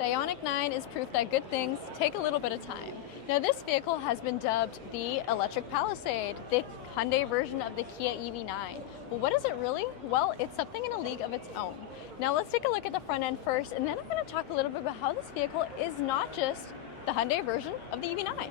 The Ioniq 9 is proof that good things take a little bit of time. Now this vehicle has been dubbed the electric Palisade, the Hyundai version of the Kia EV9. But what is it really? Well, it's something in a league of its own. Now let's take a look at the front end first, and then I'm going to talk a little bit about how this vehicle is not just the Hyundai version of the EV9.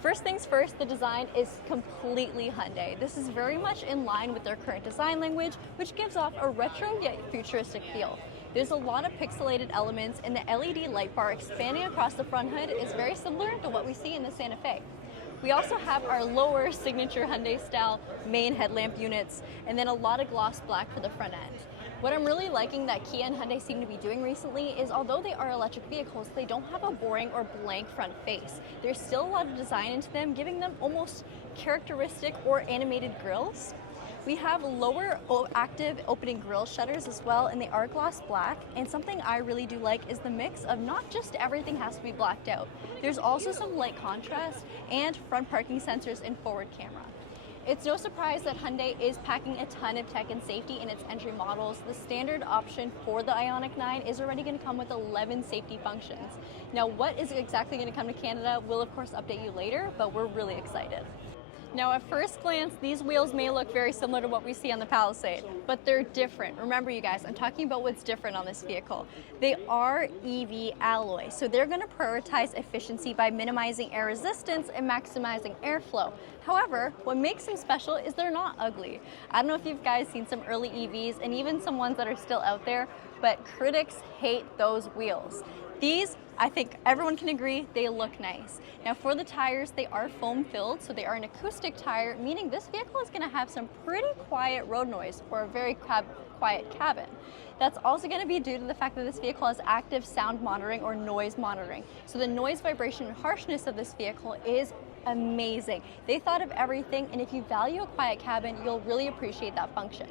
First things first, the design is completely Hyundai. This is very much in line with their current design language, which gives off a retro yet futuristic feel. There's a lot of pixelated elements, and the LED light bar expanding across the front hood is very similar to what we see in the Santa Fe. We also have our lower signature Hyundai style main headlamp units, and then a lot of gloss black for the front end. What I'm really liking that Kia and Hyundai seem to be doing recently is, although they are electric vehicles, they don't have a boring or blank front face. There's still a lot of design into them, giving them almost characteristic or animated grills. We have lower active opening grille shutters as well, and they are gloss black. And something I really do like is the mix of not just everything has to be blacked out. There's also some light contrast and front parking sensors and forward camera. It's no surprise that Hyundai is packing a ton of tech and safety in its entry models. The standard option for the Ioniq 9 is already going to come with 11 safety functions. Now, what is exactly going to come to Canada, we'll of course update you later, but we're really excited. Now at first glance, these wheels may look very similar to what we see on the Palisade, but they're different. Remember you guys, I'm talking about what's different on this vehicle. They are EV alloy, so they're going to prioritize efficiency by minimizing air resistance and maximizing airflow. However, what makes them special is they're not ugly. I don't know if you guys seen some early EVs and even some ones that are still out there, but critics hate those wheels. These, I think everyone can agree, they look nice. Now for the tires, they are foam filled, so they are an acoustic tire, meaning this vehicle is going to have some pretty quiet road noise or a very quiet cabin. That's also going to be due to the fact that this vehicle has active sound monitoring or noise monitoring. So the noise, vibration, and harshness of this vehicle is amazing. They thought of everything, and if you value a quiet cabin, you'll really appreciate that function.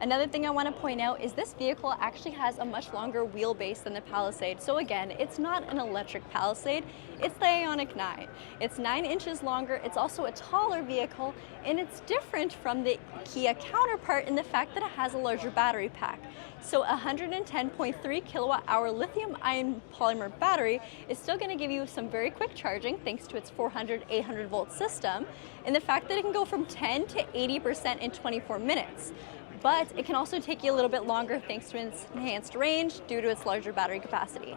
Another thing I want to point out is this vehicle actually has a much longer wheelbase than the Palisade. So again, it's not an electric Palisade, it's the Ioniq 9. It's 9 inches longer, it's also a taller vehicle, and it's different from the Kia counterpart in the fact that it has a larger battery pack. So a 110.3 kilowatt hour lithium ion polymer battery is still going to give you some very quick charging thanks to its 400-800 volt system, and the fact that it can go from 10 to 80% in 24 minutes. But it can also take you a little bit longer thanks to its enhanced range due to its larger battery capacity.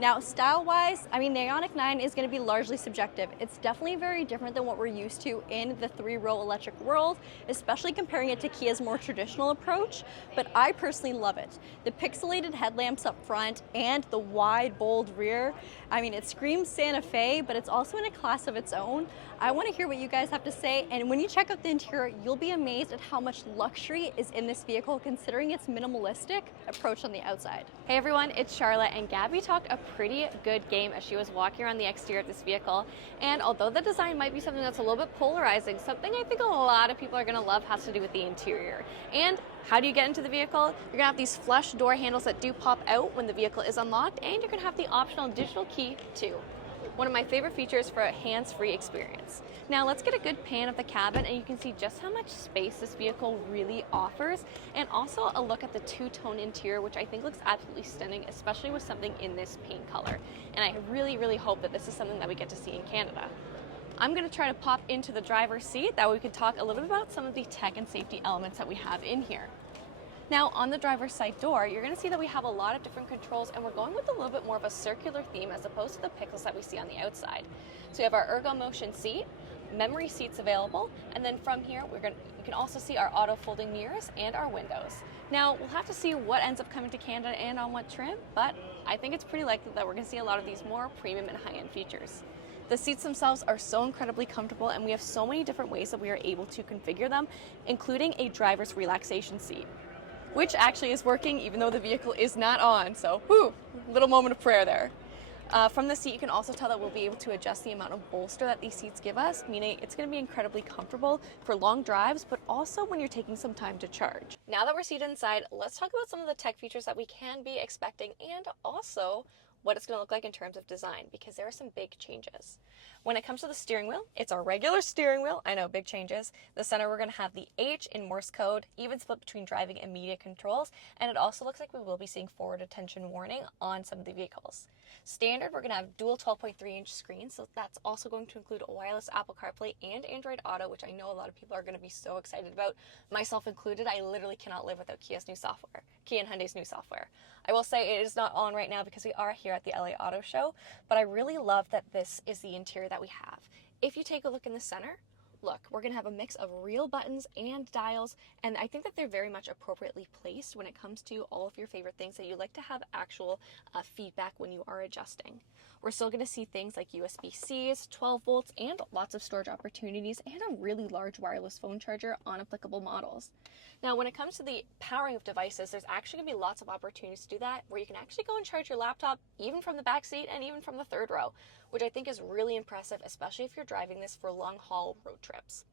Now, style-wise, I mean, the Ioniq 9 is going to be largely subjective. It's definitely very different than what we're used to in the three-row electric world, especially comparing it to Kia's more traditional approach, but I personally love it. The pixelated headlamps up front and the wide, bold rear, I mean, it screams Santa Fe, but it's also in a class of its own. I want to hear what you guys have to say, and when you check out the interior, you'll be amazed at how much luxury is in this vehicle considering its minimalistic approach on the outside. Hey everyone, it's Charlotte, and Gabby talked a pretty good game as she was walking around the exterior of this vehicle. And although the design might be something that's a little bit polarizing, something I think a lot of people are going to love has to do with the interior. And how do you get into the vehicle? You're going to have these flush door handles that do pop out when the vehicle is unlocked, and you're going to have the optional digital key too. One of my favorite features for a hands-free experience. Now let's get a good pan of the cabin and you can see just how much space this vehicle really offers, and also a look at the two-tone interior, which I think looks absolutely stunning, especially with something in this paint color. And I really hope that this is something that we get to see in Canada. I'm going to try to pop into the driver's seat, that way we can talk a little bit about some of the tech and safety elements that we have in here. Now on the driver's side door, you're going to see that we have a lot of different controls, and we're going with a little bit more of a circular theme as opposed to the pixels that we see on the outside. So we have our ergo motion seat, memory seats available, and then from here you can also see our auto folding mirrors and our windows. Now we'll have to see what ends up coming to Canada and on what trim, but I think it's pretty likely that we're going to see a lot of these more premium and high-end features. The seats themselves are so incredibly comfortable, and we have so many different ways that we are able to configure them, including a driver's relaxation seat, which actually is working even though the vehicle is not on. So, whoo, little moment of prayer there. From the seat, you can also tell that we'll be able to adjust the amount of bolster that these seats give us, meaning it's going to be incredibly comfortable for long drives, but also when you're taking some time to charge. Now that we're seated inside, let's talk about some of the tech features that we can be expecting, and also what it's going to look like in terms of design, because there are some big changes. When it comes to the steering wheel, it's our regular steering wheel. I know, big changes. The center, we're going to have the H in Morse code, even split between driving and media controls, and it also looks like we will be seeing forward attention warning on some of the vehicles. Standard, we're going to have dual 12.3-inch screens, so that's also going to include a wireless Apple CarPlay and Android Auto, which I know a lot of people are going to be so excited about, myself included. I literally cannot live without Kia and Hyundai's new software. I will say it is not on right now because we are here at the LA Auto Show, but I really love that this is the interior that we have. If you take a look in the center, look, we're going to have a mix of real buttons and dials, and I think that they're very much appropriately placed when it comes to all of your favorite things that you like to have actual feedback when you are adjusting. We're still going to see things like USB-Cs, 12 volts, and lots of storage opportunities, and a really large wireless phone charger on applicable models. Now, when it comes to the powering of devices, there's actually going to be lots of opportunities to do that, where you can actually go and charge your laptop even from the back seat and even from the third row, which I think is really impressive, especially if you're driving this for long-haul road trips.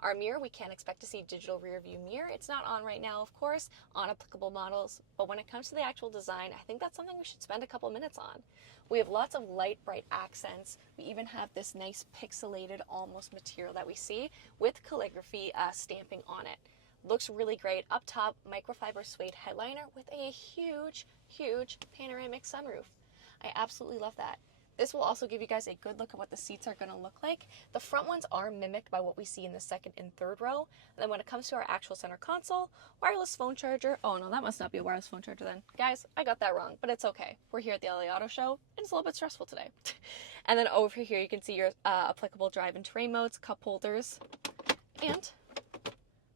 Our mirror, we can't expect to see digital rear view mirror. It's not on right now, of course, on applicable models, but when it comes to the actual design, I think that's something we should spend a couple minutes on. We have lots of light, bright accents. We even have this nice pixelated almost material that we see with calligraphy stamping on it. Looks really great. Up top, microfiber suede headliner with a huge, huge panoramic sunroof. I absolutely love that. This will also give you guys a good look at what the seats are going to look like. The front ones are mimicked by what we see in the second and third row. And then when it comes to our actual center console, wireless phone charger. Oh no, that must not be a wireless phone charger then. Guys, I got that wrong, but it's okay. We're here at the LA Auto Show, and it's a little bit stressful today. And then over here, you can see your applicable drive and terrain modes, cup holders, and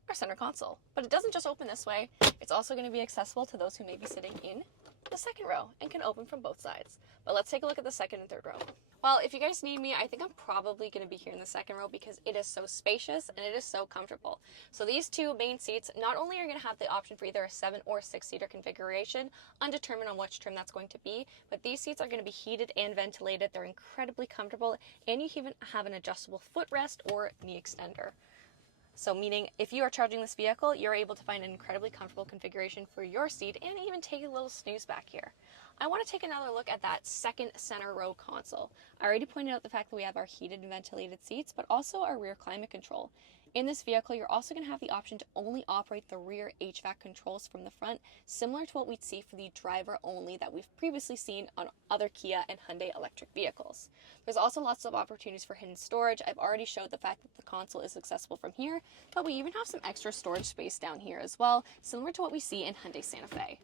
our center console. But it doesn't just open this way. It's also going to be accessible to those who may be sitting in the second row and can open from both sides. But let's take a look at the second and third row. Well, if you guys need me, I think I'm probably going to be here in the second row because it is so spacious and it is so comfortable. So these two main seats, not only are you going to have the option for either a 7 or 6-seater configuration, undetermined on which trim that's going to be, but these seats are going to be heated and ventilated. They're incredibly comfortable, and you even have an adjustable footrest or knee extender. So meaning if you are charging this vehicle, you're able to find an incredibly comfortable configuration for your seat and even take a little snooze back here. I want to take another look at that second center row console. I already pointed out the fact that we have our heated and ventilated seats, but also our rear climate control. In this vehicle, you're also going to have the option to only operate the rear HVAC controls from the front, similar to what we'd see for the driver only that we've previously seen on other Kia and Hyundai electric vehicles. There's also lots of opportunities for hidden storage. I've already showed the fact that the console is accessible from here, but we even have some extra storage space down here as well, similar to what we see in Hyundai Santa Fe.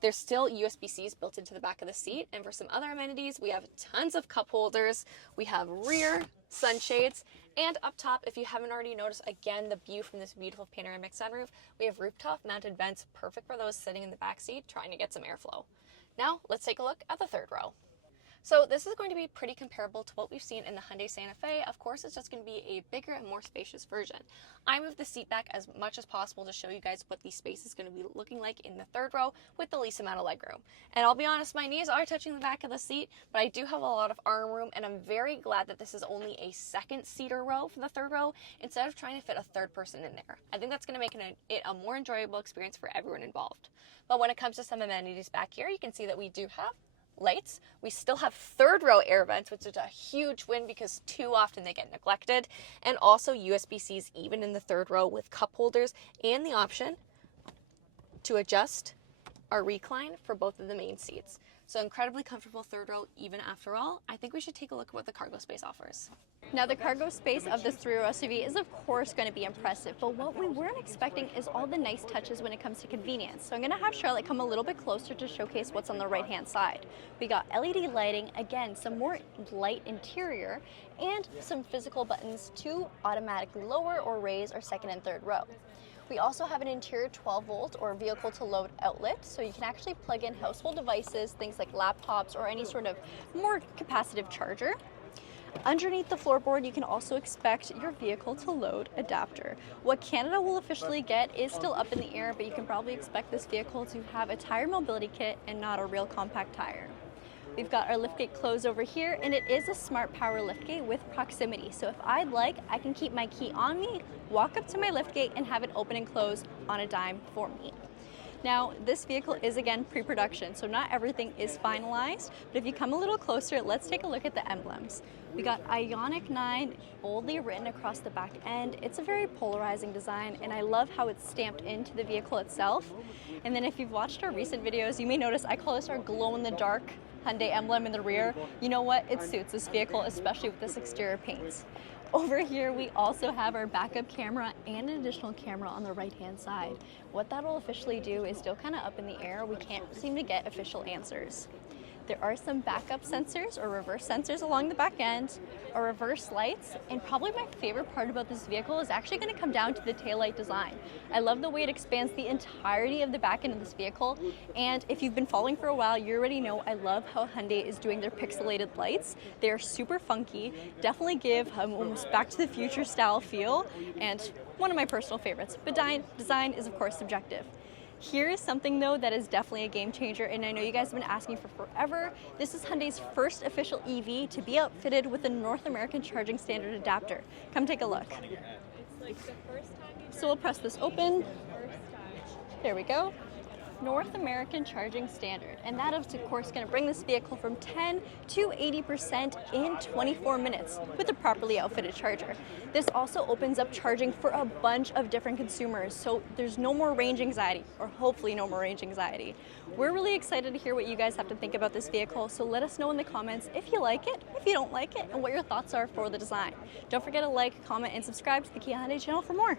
There's still USB-Cs built into the back of the seat, and for some other amenities, we have tons of cup holders, we have rear sunshades, and up top, if you haven't already noticed, again, the view from this beautiful panoramic sunroof, we have rooftop mounted vents, perfect for those sitting in the back seat trying to get some airflow. Now, let's take a look at the third row. So this is going to be pretty comparable to what we've seen in the Hyundai Santa Fe. Of course, it's just going to be a bigger and more spacious version. I moved the seat back as much as possible to show you guys what the space is going to be looking like in the third row with the least amount of legroom. And I'll be honest, my knees are touching the back of the seat, but I do have a lot of arm room, and I'm very glad that this is only a second-seater row for the third row instead of trying to fit a third person in there. I think that's going to make it a more enjoyable experience for everyone involved. But when it comes to some amenities back here, you can see that we do have lights. We still have third row air vents, which is a huge win because too often they get neglected, and also USB-Cs even in the third row with cup holders and the option to adjust our recline for both of the main seats. So incredibly comfortable third row even after all. I think we should take a look at what the cargo space offers. Now, the cargo space of this 3-row SUV is of course going to be impressive, but what we weren't expecting is all the nice touches when it comes to convenience. So I'm going to have Charlotte come a little bit closer to showcase what's on the right-hand side. We got LED lighting, again, some more light interior, and some physical buttons to automatically lower or raise our second and third row. We also have an interior 12-volt or vehicle-to-load outlet, so you can actually plug in household devices, things like laptops or any sort of more capacitive charger. Underneath the floorboard, you can also expect your vehicle-to-load adapter. What Canada will officially get is still up in the air, but you can probably expect this vehicle to have a tire mobility kit and not a real compact tire. We've got our liftgate close over here, and it is a smart power liftgate with proximity. So if I'd like, I can keep my key on me, walk up to my liftgate, and have it open and close on a dime for me. Now, this vehicle is again pre-production, so not everything is finalized, but if you come a little closer, let's take a look at the emblems. We got Ioniq 9 boldly written across the back end. It's a very polarizing design, and I love how it's stamped into the vehicle itself. And then if you've watched our recent videos, you may notice I call this our glow-in-the-dark Hyundai emblem in the rear. You know what? It suits this vehicle, especially with this exterior paint. Over here, we also have our backup camera and an additional camera on the right-hand side. What that'll officially do is still kind of up in the air. We can't seem to get official answers. There are some backup sensors or reverse sensors along the back end, or reverse lights, and probably my favorite part about this vehicle is actually going to come down to the taillight design. I love the way it expands the entirety of the back end of this vehicle, and if you've been following for a while, you already know I love how Hyundai is doing their pixelated lights. They're super funky, definitely give almost back to the future style feel, and one of my personal favorites. But design is of course subjective. Here is something though that is definitely a game changer, and I know you guys have been asking for forever. This is Hyundai's first official EV to be outfitted with a North American charging standard adapter. Come take a look. So we'll press this open. There we go. North American charging standard, and that is of course going to bring this vehicle from 10 to 80% in 24 minutes with a properly outfitted charger. This also opens up charging for a bunch of different consumers, so there's no more range anxiety, or hopefully no more range anxiety. We're really excited to hear what you guys have to think about this vehicle, so let us know in the comments if you like it, if you don't like it, and what your thoughts are for the design. Don't forget to like, comment, and subscribe to the Kia Hyundai channel for more.